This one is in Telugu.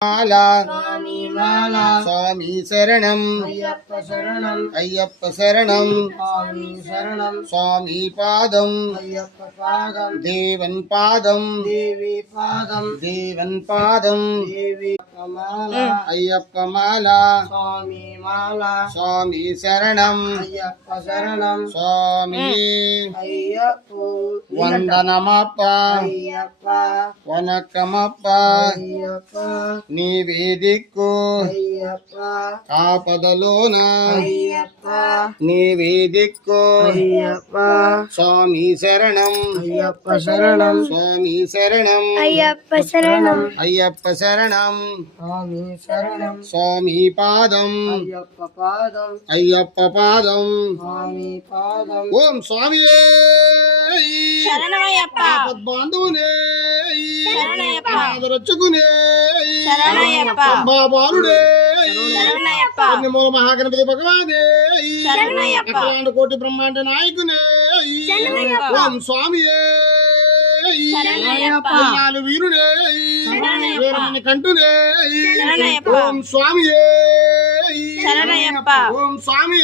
మాలా స్వామి శరణం అయ్యప్ప శరణం స్వామి పాదం దేవన్ పాదం దేవన్ పాదం అయ్యప్ప మాల స్వామి శరణం స్వామి వందనమప్ప వనకమప్ప నీవే దిక్కు ఆపదలోన నీవే దిక్కు స్వామి శరణం స్వామి శరణం అయ్యప్ప శరణం స్వామి పాదం అయ్యప్ప పాదం ఓం స్వామి బాంధవునే రక్షకునే బాలుడే మూల మహాగణపతి భగవానే అఖిలాండ కోటి బ్రహ్మాండ నాయకునే ఓం స్వామి వీరుడే వీరమణి కంటునే ఓం స్వామి ఓం స్వామి